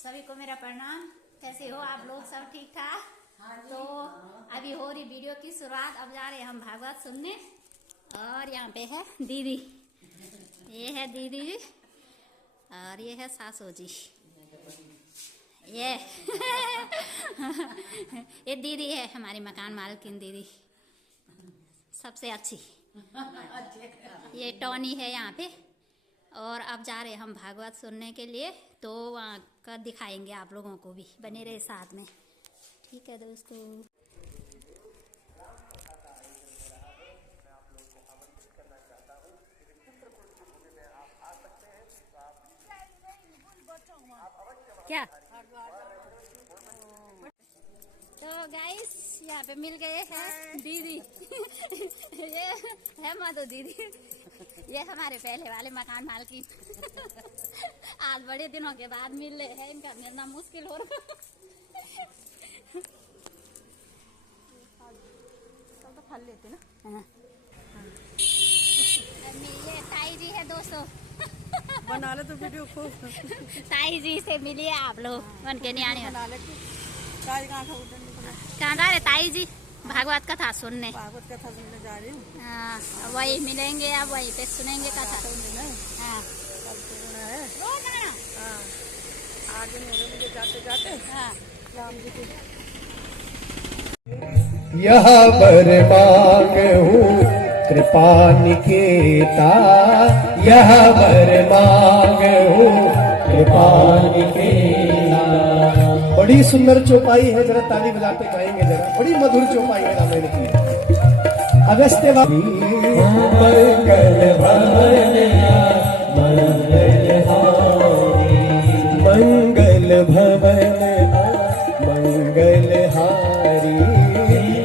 सभी को मेरा प्रणाम। कैसे हो आप लोग? सब ठीक ठाक? तो अभी हो रही वीडियो की शुरुआत। अब जा रहे हैं हम भागवत सुनने। और यहाँ पे है दीदी, ये है दीदी जी और ये है सासू जी। ये ये दीदी है हमारी मकान मालकिन दीदी, सबसे अच्छी। ये टॉनी है यहाँ पे। और अब जा रहे हैं हम भागवत सुनने के लिए, तो वहाँ का दिखाएंगे आप लोगों को भी। बने रहे साथ में, ठीक है दोस्तों। क्या तो गाइस यहाँ पे मिल गए हैं दीदी। ये है मधु दीदी, ये हमारे पहले वाले मकान मालकिन। आज बड़े दिनों के बाद मिल रहे हैं, इनका मिलना मुश्किल हो रहा। तो फल लेते ना। हाँ। ये ताई जी है दोस्तों, बना ले तो वीडियो खूब। ताई जी से मिलिए आप लोग, बन के नहीं आने। कहाँ जा रहे ताई जी? भागवत कथा सुनने। भागवत कथा सुनने जा रही हूँ। हाँ, वही मिलेंगे, अब वहीं पे सुनेंगे कथा। हाँ, आगे मुझे जाते जाते हाँ। राम जी की यह बर मांगहूँ कृपा निकेता, यह बर मांगहूँ कृपा निकेता। बड़ी सुंदर चौपाई है, जरा ताली बजाते गाएंगे जरा। बड़ी मधुर चौपाई है रामायण की। अगस्त्य मंगल भवन मंगल भवन मंगल हारी,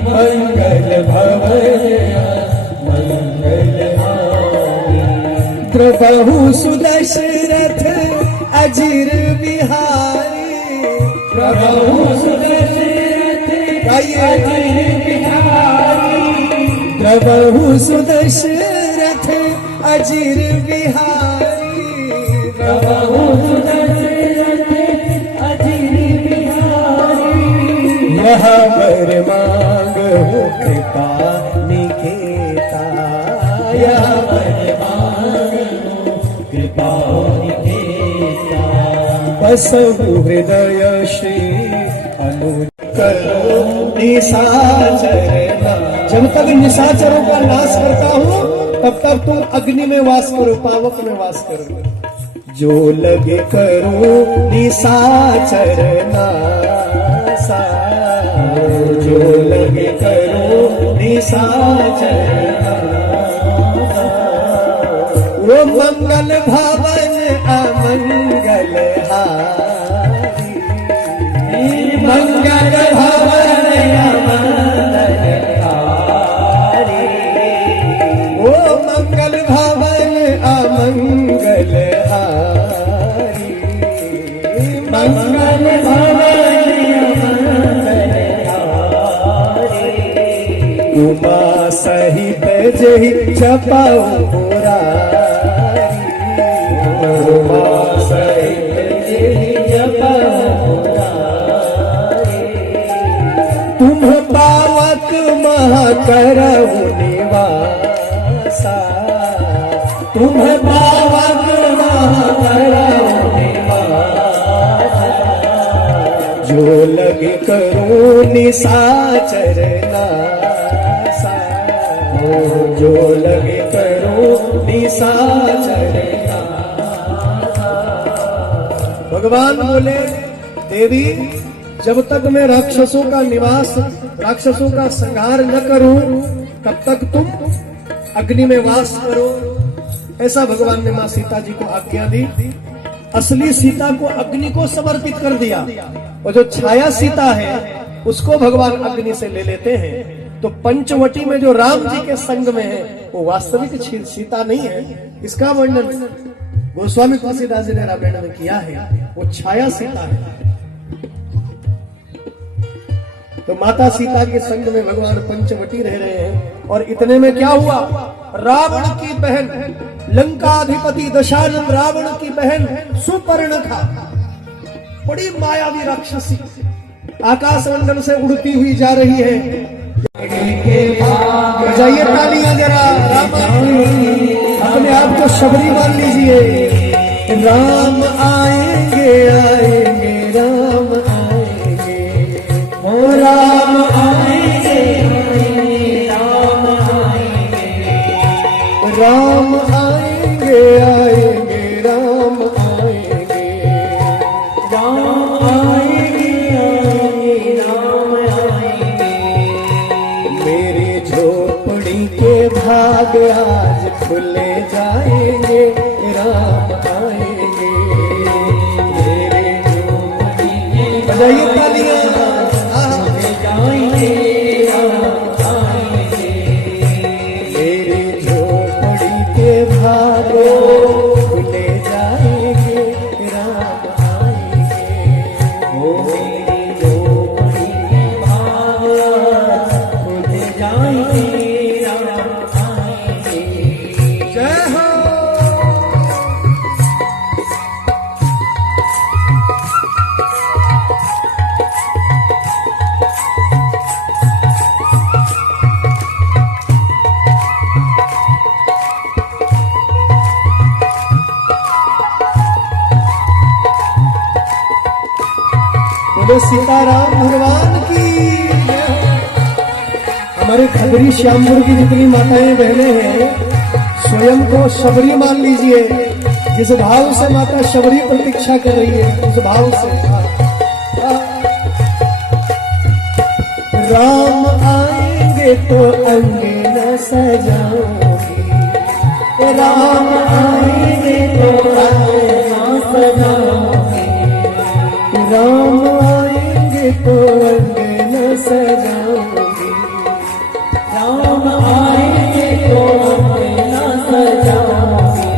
मंगल भवन मंगल हारी। प्रभु सुदशरथ अजिर बिहारी, प्रभु सुदशरथ अजिर बिहारी, प्रभु सुदशरथ अजिर बिहारी, प्रभु सुदशरथ अजिर बिहारी। यह वर मांगहूँ कृपा निकेता, यह वर मांगहूँ कृपा निकेता। बसहु हृदय श्री अनुज करो निशाचर। जब तक निशाचरों का नाश करता हूँ तब तक तुम अग्नि में वास करो, पावक में वास करो। जो लगे करो निशाचर नासा, जो लगे करो निशाचर नासा। वो मंगल भवन अमंगल हारी, मंगल भवन अमंगल हारी। वो मंगल भवन अमंगल हारी, मंगल भवन अमंगल हारी। उमा सहित जहि जपाऊ मुरारी, उमा सहित जहि जपाऊ मुरारी। तुम पावक महाकरहु निवासा, तुम पावक महाकरहु निवासा। जो लगे करो निशाचर नासा, जो लगे करो निशाचर नासा। भगवान बोले, देवी जब तक मैं राक्षसों का निवास, राक्षसों का संहार न करूं तब तक तुम अग्नि में वास करो। ऐसा भगवान ने मां सीता जी को आज्ञा दी। असली सीता को अग्नि को समर्पित कर दिया, और जो छाया सीता है उसको भगवान अग्नि से ले लेते हैं। तो पंचवटी में जो राम जी के संग में है वो वास्तविक सीता नहीं है। इसका वर्णन गोस्वामी तुलसीदास जी ने रामायण में किया है। वो छाया सीता है। तो माता सीता के संग में भगवान पंचवटी रह रहे हैं। और इतने में क्या हुआ, रावण की बहन लंकाधिपति दशानन रावण की बहन सुपर्णखा बड़ी मायावी राक्षसी आकाश मंडल से उड़ती हुई जा रही है। बजाइए तालियां जरा, अपने आप को शबरी मान लीजिए। राम आएंगे आएंगे राम आएंगे, ओ राम आएंगे राम आएंगे, राम आएंगे आएंगे राम आएंगे, राम आएंगे आएंगे राम आएंगे। मेरी झोपड़ी के भाग आज खुले जाएंगे, राम आएंगे। मेरे झोपड़ी के बजाइए तालियां, खुले जाएंगे राम आएंगे। मेरे झोपड़ी के भाग खुले जाएंगे, राम आएंगे। ओ मेरी झोपड़ी के भाग खुले जाएंगे, राम आएंगे। जय हो। बोलो सीताराम भगवान की। हमारे खबरी श्यामपुर की जितनी माताएं बहनें हैं, स्वयं को शबरी मान लीजिए। जिस भाव से माता शबरी प्रतीक्षा कर रही है, उस भाव से। राम आएंगे तो अंगना सजाओगी, राम आएंगे तो अंगना सजाओगी, राम आएंगे तो अंगना सजाओगी, राम आएंगे तो अंगना सजाओगी।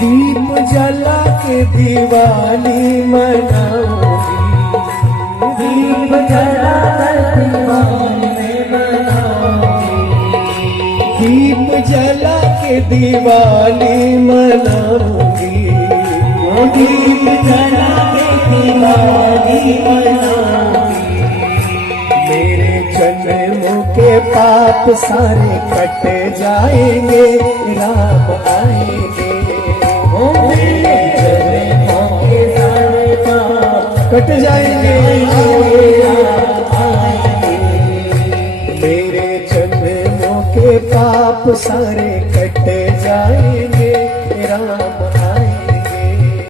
दीप जला के दिवाली मनाओगी, दीप जला कर दिवाली मनाओगी, दीप जला के दिवाली मनाओगी, दीप जला के दिवाली मनाओगी। मेरे जन्मों के पाप सारे कट जाएंगे, राम आएंगे। ओ मेरे जन्मों के सारे पाप कट जाएंगे, राम आएंगे। मेरे जन्मों के पाप सारे कट जाएंगे, राम आएंगे।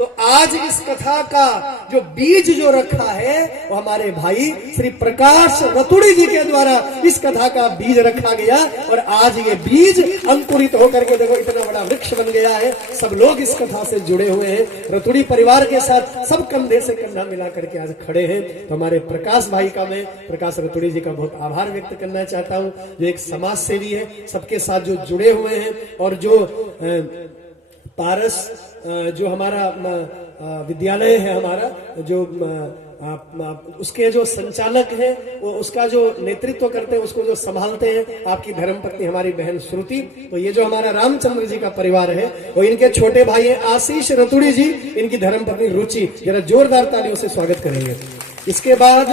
तो आज इस कथा का जो बीज जो रखा है, वो हमारे भाई श्री प्रकाश रतुड़ी जी के द्वारा इस कथा का बीज रखा गया। और आज ये बीज अंकुरित होकर के देखो इतना बड़ा वृक्ष बन गया है। सब लोग इस कथा से जुड़े हुए हैं। रतुड़ी परिवार के साथ सब कंधे से कंधा मिला करके आज खड़े हैं। तो हमारे प्रकाश भाई का, मैं प्रकाश रतुड़ी जी का बहुत आभार व्यक्त करना चाहता हूँ, जो एक समाज सेवी है, सबके साथ जो जुड़े हुए हैं। और जो पारस जो हमारा विद्यालय है, हमारा जो उसके जो संचालक हैं, वो उसका जो नेतृत्व करते हैं, उसको जो संभालते हैं, आपकी धर्मपत्नी हमारी बहन श्रुति। तो ये जो हमारा रामचंद्र जी का परिवार है, वो इनके छोटे भाई हैं आशीष रतुड़ी जी, इनकी धर्मपत्नी रुचि। जरा जोरदार तालियों से स्वागत करेंगे। इसके बाद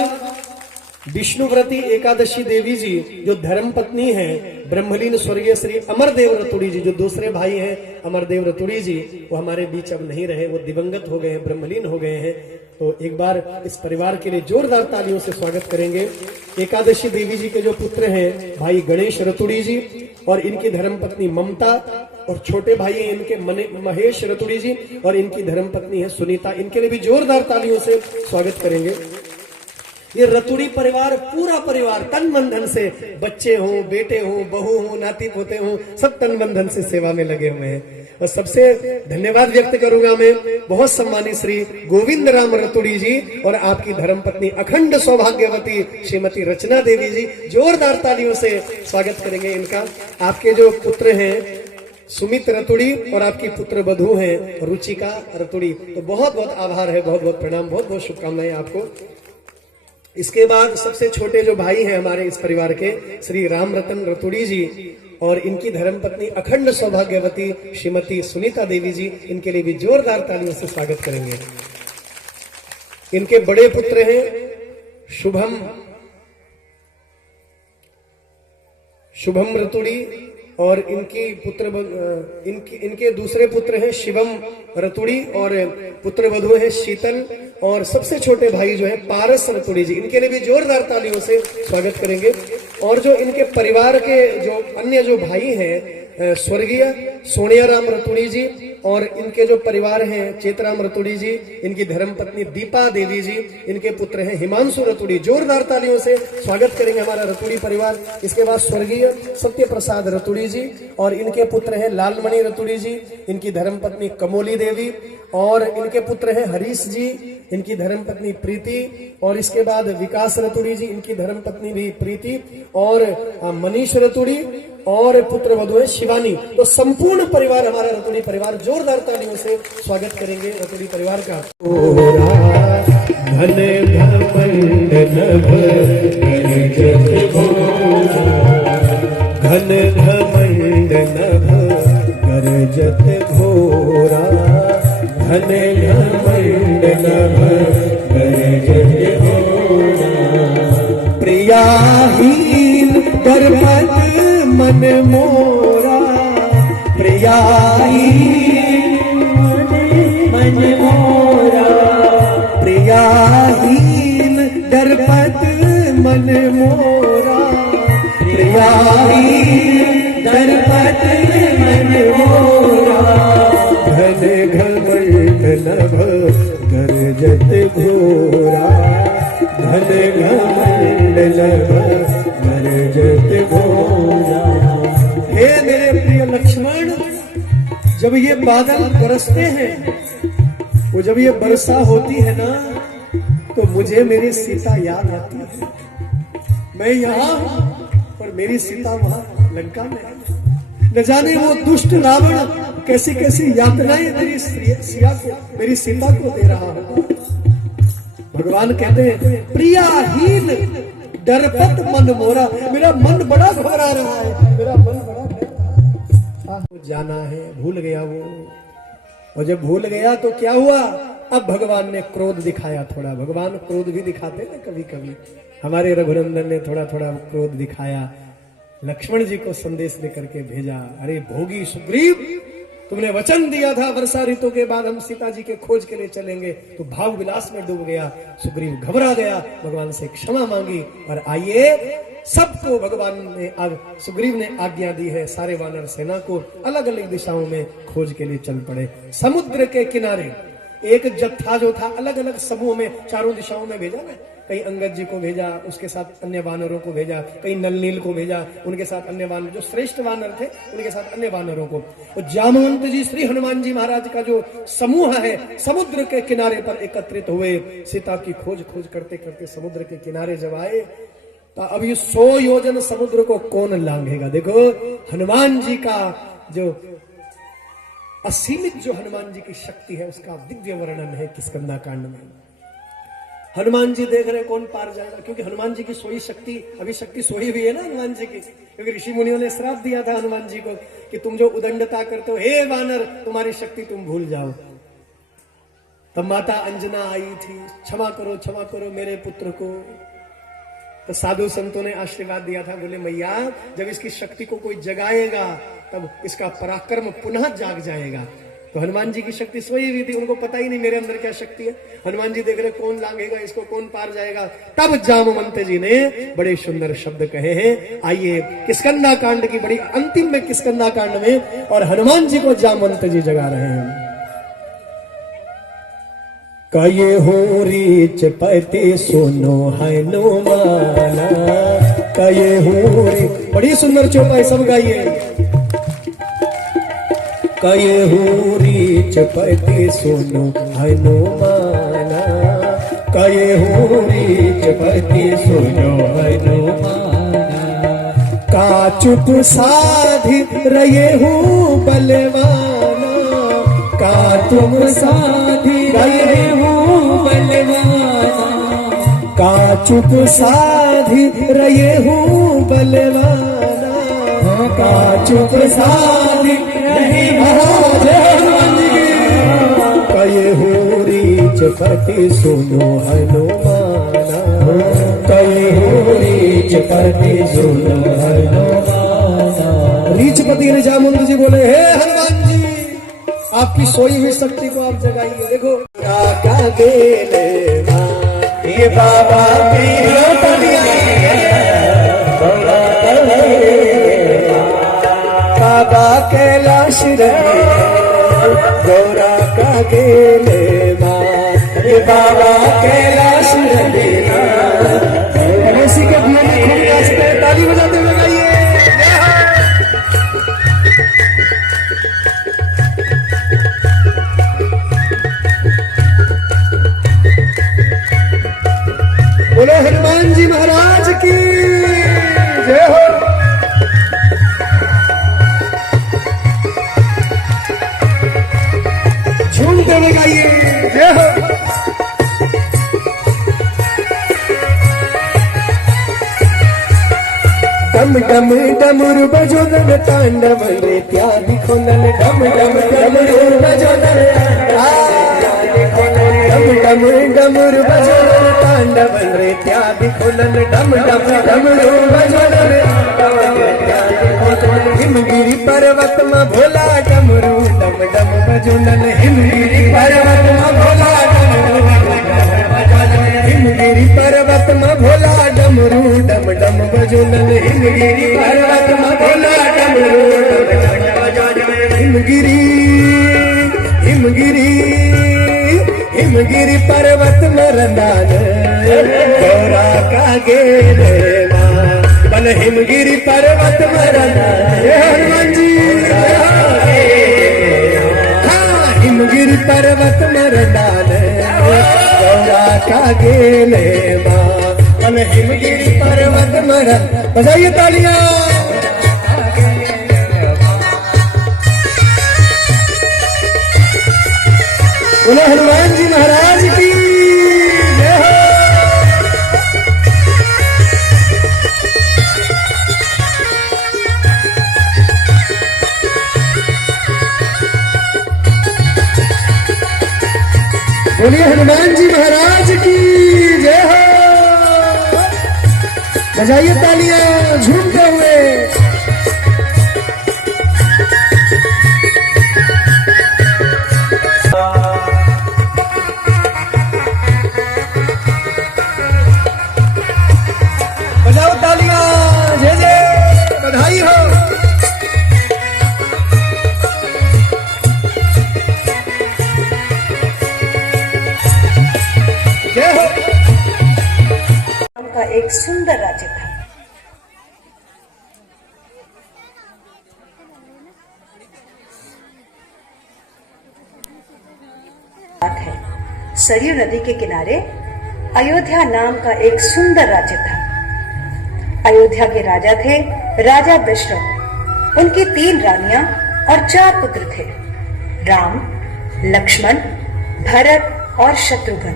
विष्णुव्रती एकादशी देवी जी जो धर्मपत्नी है ब्रह्मलीन स्वर्गीय श्री अमरदेव रतुड़ी जी, जो दूसरे भाई हैं अमरदेव रतुड़ी जी, वो हमारे बीच अब नहीं रहे, वो दिवंगत हो गए हैं, ब्रह्मलीन हो गए हैं। तो एक बार इस परिवार के लिए जोरदार तालियों से स्वागत करेंगे। एकादशी देवी जी के जो पुत्र हैं भाई गणेश रतुड़ी जी और इनकी धर्मपत्नी ममता, और छोटे भाई हैं इनके महेश रतुड़ी जी और इनकी धर्मपत्नी है सुनीता। इनके लिए भी जोरदार तालियों से स्वागत करेंगे। ये रतुड़ी परिवार, पूरा परिवार तन मन धन से, बच्चे हों, बेटे हों, बहू हों, नाती पोते हों, सब तन मन धन से सेवा में लगे हुए हैं। और सबसे धन्यवाद व्यक्त करूंगा मैं बहुत सम्मानित श्री गोविंद राम रतुड़ी जी और आपकी धर्मपत्नी अखंड सौभाग्यवती श्रीमती रचना देवी जी। जोरदार तालियों से स्वागत करेंगे इनका। आपके जो पुत्र हैं सुमित रतुड़ी और आपकी पुत्र वधू हैं रुचिका रतुड़ी, तो बहुत बहुत आभार है, बहुत बहुत प्रणाम, बहुत बहुत शुभकामनाएं आपको। इसके बाद सबसे छोटे जो भाई हैं हमारे इस परिवार के श्री राम रतन रतुड़ी जी और इनकी धर्मपत्नी अखंड सौभाग्यवती श्रीमती सुनीता देवी जी, इनके लिए भी जोरदार तालियों से स्वागत करेंगे। इनके बड़े पुत्र हैं शुभम रतुड़ी, और इनके दूसरे पुत्र हैं शिवम रतुड़ी, और पुत्र वधु है शीतल, और सबसे छोटे भाई जो है पारस रतुड़ी जी। इनके लिए भी जोरदार तालियों से स्वागत करेंगे। और जो इनके परिवार के जो अन्य जो भाई हैं, स्वर्गीय सोनियाराम रतुड़ी जी, और इनके जो परिवार हैं चेतराम रतुड़ी जी, इनकी धर्मपत्नी दीपा देवी जी, इनके पुत्र हैं हिमांशु रतुड़ी। जोरदार तालियों से स्वागत करेंगे हमारा रतुड़ी परिवार। इसके बाद स्वर्गीय सत्य प्रसाद रतुड़ी जी, और इनके पुत्र हैं लालमणि रतुड़ी जी, इनकी धर्मपत्नी कमोली देवी, और इनके पुत्र हैं हरीश जी, इनकी धर्मपत्नी प्रीति, और इसके बाद विकास रतुड़ी जी, इनकी धर्मपत्नी भी प्रीति, और मनीष रतुड़ी, और पुत्र वधु है शिवानी। तो संपूर्ण परिवार हमारा रतुड़ी परिवार, जोरदार तालियों से स्वागत करेंगे रतुड़ी परिवार का। घन घमंड नभ गरजत घोरा, घन घमंड नभ गरजत घोरा, घन घमंड नभ गरजत घोरा। प्रियाहीन दर्पण मन मोरा, प्रियाहीन मन मोरा, प्रियाहीन दर्पण मन मोरा, प्रियाहीन दर्पण मन मोरा। घन घमंड नभ गरजत घोरा, घन घमंड नभ गरजत घोरा। हे मेरे प्रिय लक्ष्मण, जब ये बादल बरसते हैं, वो जब ये वर्षा होती है ना, तो मुझे मेरी सीता याद आती है। मैं यहाँ हूं और मेरी सीता वहां लंका में है। न जाने वो दुष्ट रावण कैसी कैसी यातनाएं मेरी सिया को, मेरी सीता को दे रहा होगा। भगवान कहते हैं प्रियाहीन डरपत मन मोरा, मेरा मन बड़ा घबरा रहा है, मेरा मन बड़ा जाना है, भूल गया वो। और जब भूल गया तो क्या हुआ, अब भगवान ने क्रोध दिखाया थोड़ा। भगवान क्रोध भी दिखाते ना कभी कभी, हमारे रघुनंदन ने थोड़ा थोड़ा क्रोध दिखाया। लक्ष्मण जी को संदेश देकर के भेजा, अरे भोगी सुग्रीव, तुमने वचन दिया था वर्षा ऋतु के बाद हम सीता जी के खोज के लिए चलेंगे, तो भाव विलास में डूब गया। सुग्रीव घबरा गया, भगवान से क्षमा मांगी, और आइए सबको भगवान ने, अब सुग्रीव ने आज्ञा दी है, सारे वानर सेना को अलग अलग दिशाओं में खोज के लिए चल पड़े। समुद्र के किनारे एक जत्था जो था अलग अलग समूह में चारों दिशाओं में भेजा ना, कहीं अंगद जी को भेजा, उसके साथ अन्य वानरों को भेजा, कहीं नलनील को भेजा, उनके साथ अन्य वानर जो श्रेष्ठ वानर थे उनके साथ अन्य वानरों को। तो जामवंत जी श्री हनुमान जी महाराज का जो समूह है समुद्र के किनारे पर एकत्रित हुए। सीता की खोज करते करते समुद्र के किनारे जब आए, तो अब ये 100 योजन समुद्र को कौन लांघेगा। देखो हनुमान जी का जो असीमित जो हनुमान जी की शक्ति है उसका दिव्य वर्णन है किष्किंधा कांड में। हनुमान जी देख रहे कौन पार जाएगा, क्योंकि हनुमान जी की सोई शक्ति, अभी शक्ति सोई हुई है ना हनुमान जी की, क्योंकि ऋषि मुनियों ने श्राप दिया था हनुमान जी को कि तुम जो उदंडता करते हो, हे वानर, तुम्हारी शक्ति तुम भूल जाओ। तब माता अंजना आई थी, क्षमा करो मेरे पुत्र को। तो साधु संतों ने आशीर्वाद दिया था, बोले मैया जब इसकी शक्ति को कोई जगाएगा तब इसका पराक्रम पुनः जाग जाएगा। तो हनुमान जी की शक्ति सोई हुई थी, उनको पता ही नहीं मेरे अंदर क्या शक्ति है। हनुमान जी देख रहे कौन लांघेगा इसको, कौन पार जाएगा। तब जामवंत जी ने बड़े सुंदर शब्द कहे हैं। आइए किष्किंधा कांड की बड़ी अंतिम में किष्किंधा कांड में, और हनुमान जी को जामवंत जी जगा रहे हैं। कये हो रीच पति सुनो हनुमाना, कये हो री, बड़ी सुंदर चौपाई सब गाइए। कये हो रीच पति सुनो हनुमाना, कये हो रीच पति सुनो हनुमाना। का चुप साधि रहे हो बलवाना, का तुम साधि रहे हो बलवाना, का चुप साधि रहे हो बलवाना, का चुप साधि रहे हो। कये हो रीच रीच पति सुनो हनुमाना, कही हो रीच पति सुनो हनुमाना। रीचपति ने जामुन जी बोले, हे हनुमान जी, आपकी सोई हुई शक्ति को आप जगाइए। देखो का गेले माँ, ये बाबा बाबा कैलाश गौरा का गेले माँ, ये बाबा कैलाश गणेशी के दिए में खूब नाचते हैं, ताली बजाते हुए गाइए। बोलो हनुमान जी महाराज की जय हो। झूमते हुए गाइए जय हो। डम डम डमरू बजोदन तांडव नृत्यादि खोनन, डम डम डमरू बजोदन डम डम डमरू बजोदन तांडव नृत्यादि खोनन, डम डम डमरू बजोदन हिमगिरी पर्वत में भोला डमरू डम डम बजोदन, हिमगिरी पर्वत में भोला हिमगिरी पर्वत में भोला डमरू डम डम बजोदन, हिमगिरी पर्वत में भोला डमरू हिमगिरी हिमगिरी हिमगिरी पर्वत में रंदान गौरा का गेले माँ, बन हिमगिरी पर्वत में रंदान। हनुमान जी हाँ, हिमगिरी पर्वत में रंदान गौरा का गेले माँ, बन हिमगिरी पर्वत में रंदान। बजाइए तालियां। बोलो हनुमान जी महाराज की जय हो। बोलिए हनुमान जी महाराज की जय हो। बजाइए तालियां झूमते हुए। बजाओ तालियां, जय जय, बधाई हो। जय हो। का एक सुंदर राज्य था। बात है, सरयू नदी के किनारे अयोध्या नाम का एक सुंदर राज्य था। अयोध्या के राजा थे राजा दशरथ। उनकी 3 रानियां और 4 पुत्र थे, राम, लक्ष्मण, भरत और शत्रुघ्न।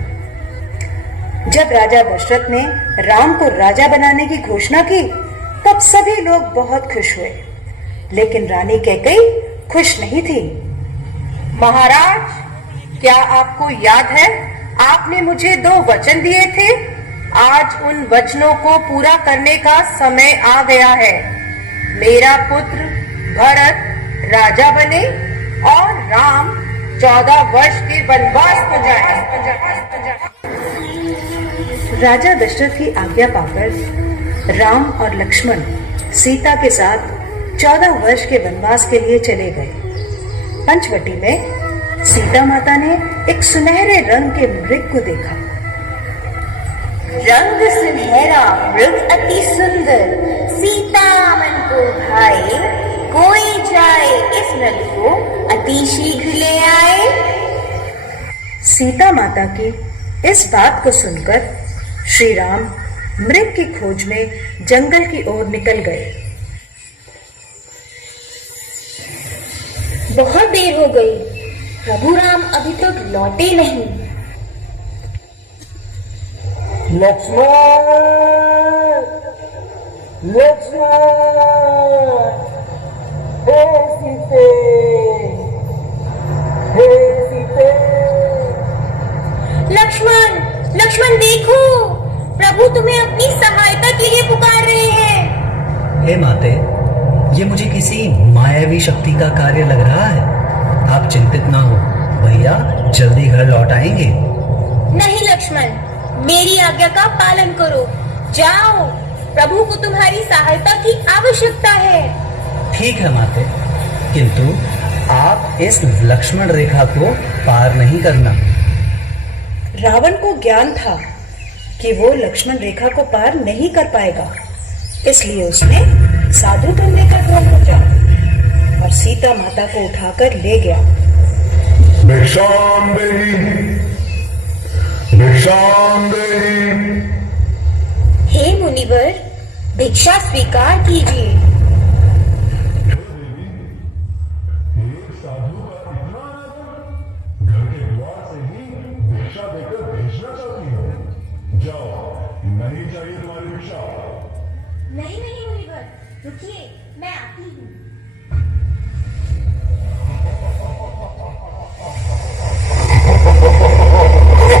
जब राजा दशरथ ने राम को राजा बनाने की घोषणा की, तब सभी लोग बहुत खुश हुए, लेकिन रानी कैकेयी खुश नहीं थी। महाराज, क्या आपको याद है आपने मुझे 2 वचन दिए थे? आज उन वचनों को पूरा करने का समय आ गया है। मेरा पुत्र भरत राजा बने और राम 14 वर्ष के वनवास को जाए। राजा दशरथ की आज्ञा पाकर राम और लक्ष्मण सीता के साथ 14 वर्ष के वनवास के लिए चले गए। पंचवटी में सीता माता ने एक सुनहरे रंग के मृग को देखा। रंग सुनहरा मृग अति सुंदर, सीता मन को भाए, कोई जाए इस मृग को अति शीघ्र ले आए। सीता माता की इस बात को सुनकर श्री राम मृग की खोज में जंगल की ओर निकल गए। बहुत देर हो गई, प्रभु राम अभी तक लौटे नहीं। लक्ष्मण लक्ष्मण हे सीते हे सीते लक्ष्मण देखो, प्रभु तुम्हें अपनी सहायता के लिए पुकार रहे हैं। हे माते, ये मुझे किसी मायावी शक्ति का कार्य लग रहा है। आप चिंतित ना हो, भैया जल्दी घर लौट आएंगे। नहीं लक्ष्मण, मेरी आज्ञा का पालन करो। जाओ, प्रभु को तुम्हारी सहायता की आवश्यकता है। ठीक है माते, किंतु आप इस लक्ष्मण रेखा को पार नहीं करना। रावण को ज्ञान था कि वो लक्ष्मण रेखा को पार नहीं कर पाएगा, इसलिए उसने साधु बनने का ड्रोन सोचा और सीता माता को उठाकर ले गया। भिक्षाम देहि, भिक्षाम देहि। हे मुनिवर, भिक्षा स्वीकार कीजिए। साधु का इतना आदर, घर के द्वार से ही भिक्षा देकर भेजना चाहती हो। जाओ, नहीं चाहिए तुम्हारी भिक्षा। नहीं नहीं मुनिवर, रुकिए, मैं आती हूँ।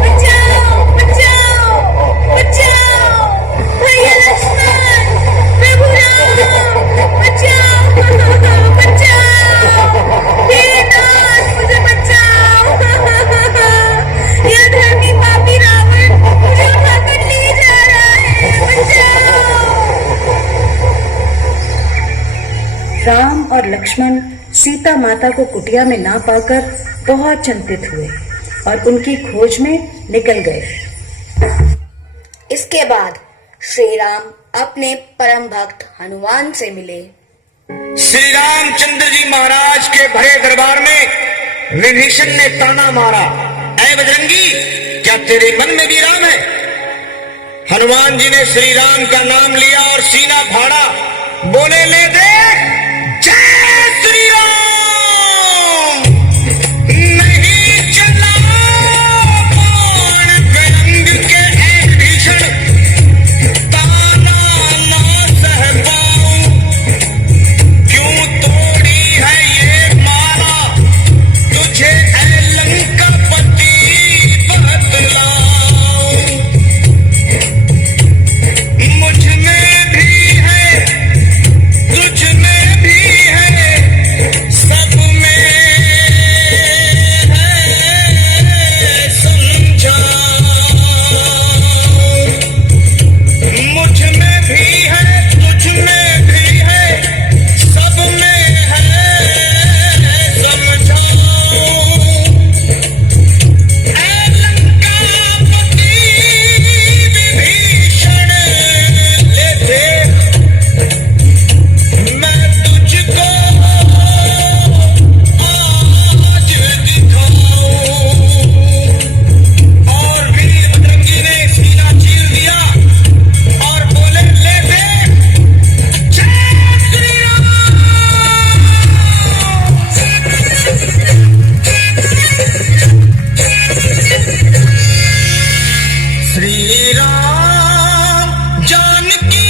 बचाओ, बचाओ, बचाओ, भैया लक्ष्मण, प्रभु राम, बचाओ, बचाओ, हे नाथ, मुझे बचाओ। यह धर्मी पापी रावण मुझे उठाकर ले जा रहा है, बचाओ। राम और लक्ष्मण सीता माता को कुटिया में ना पाकर बहुत चिंतित हुए और उनकी खोज में निकल गए। इसके बाद श्री राम अपने परम भक्त हनुमान से मिले। श्री रामचंद्र जी महाराज के भरे दरबार में विभीषण ने ताना मारा, ऐ बजरंगी, क्या तेरे मन में भी राम है? हनुमान जी ने श्री राम का नाम लिया और सीना फाड़ा, बोले, ले देख, जय श्री राम। नहीं चला बाण गरंग के ऐ विभीषण, ताना ना सह पाऊं, क्यों तोड़ी है ये माला, तुझे ऐ लंकापति बतलाऊं। मुझ में भी है, तुझ में भी है, सब में है समझाऊं। मुझ में भी है, तुझ में भी है, सब में है समझाऊं। ऐ लंकापति विभीषण, ले देख, मैं तुझको आज दिखाऊं। और वीर बजरंगी ने सीना चीर दिया और बोले, ले देख, जय श्री राम। श्री राम जानकी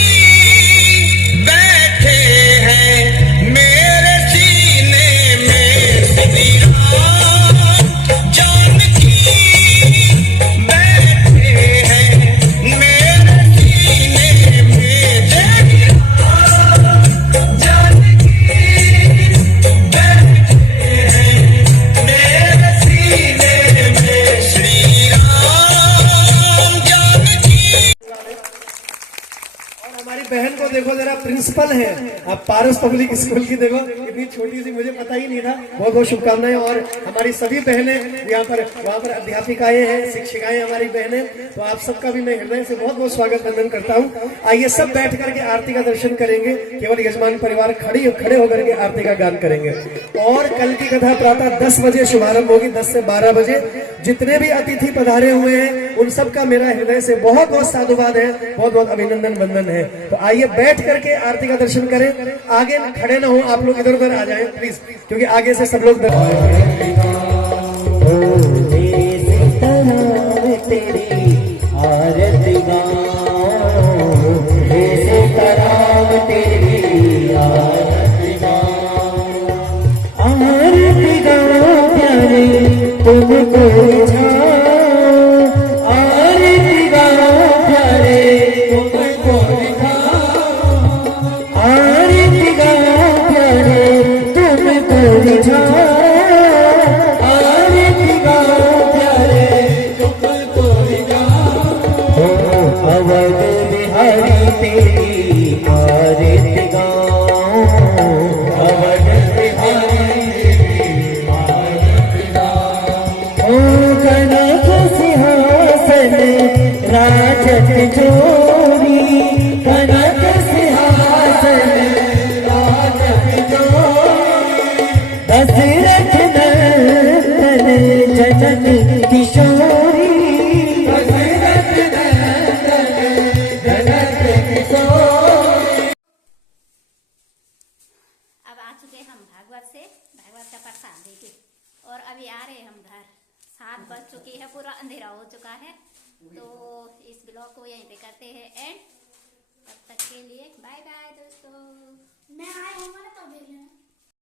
बैठे हैं मेरे सीने में। श्री राम जानकी बैठे हैं मेरे सीने में। श्री राम जानकी बैठे हैं मेरे सीने में। श्री राम जानकी। और हमारी बहन को देखो जरा, प्रिंसिपल है आप पारस पब्लिक स्कूल की, देखो इतनी छोटी सी, मुझे पता ही नहीं था। बहुत बहुत शुभकामनाएं। और हमारी सभी बहनें यहाँ पर, वहाँ पर अध्यापिकाएं हैं, शिक्षिकाएं हमारी बहनें, तो आप सबका भी मैं हृदय से बहुत बहुत स्वागत वंदन करता हूँ। आइए सब बैठ करके आरती का दर्शन करेंगे। केवल यजमान परिवार खड़े होकर के आरती का गान करेंगे। और कल की कथा प्रातः 10 बजे शुभारंभ होगी, 10 से 12 बजे। जितने भी अतिथि पधारे हुए हैं उन सबका मेरा हृदय से बहुत बहुत साधुवाद है, बहुत बहुत अभिनंदन वंदन है। तो आइए बैठ करके आरती का दर्शन करें। आगे खड़े ना हो आप लोग, इधर उधर आ जाएं प्लीज, क्योंकि आगे से सब लोग तेरी आरती गाओ, हे सीताराम तेरी आरती गाओ, आरती गाओ प्यारे तुमको छाओ, आरती कनक सिंहासन राजत जोरी, कनक सिंहासन राजत जोरी, दशरथ नंदन जनक किशोरी, दशरथ नंदन जनक किशोरी। अब आ चुके हम भागवत से, भागवत का प्रसाद देके, और अभी आ रहे हम घर। 7 बज चुकी है, पूरा अंधेरा हो चुका है। तो इस ब्लॉग को यहीं पे करते हैं एंड।